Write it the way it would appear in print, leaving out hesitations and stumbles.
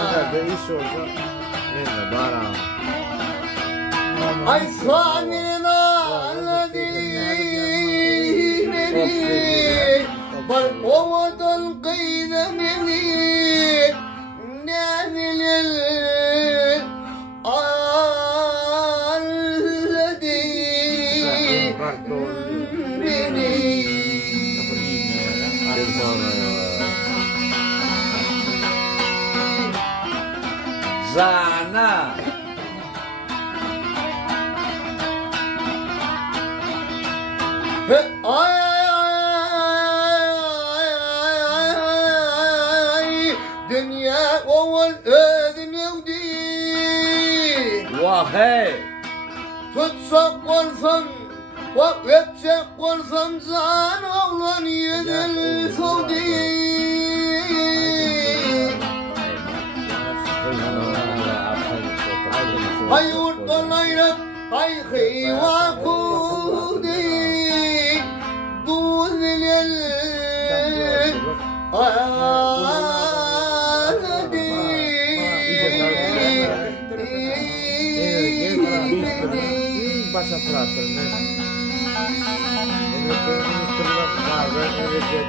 Nerede iş olsa neyse baran. Ay suaminin ağladı beni bal ovadan kıydemini nevilir ağladı beni Zana. Ay dünya oval ödüm yoktu. Vahey. Tutsak olsam, vakfedecek olsam can oğlan yedir soldu. Ay yurttan ayrı, ay hıyva kudi. Duzilil ağladı. Passa plata, né? Ele tem um instrumento, ele tem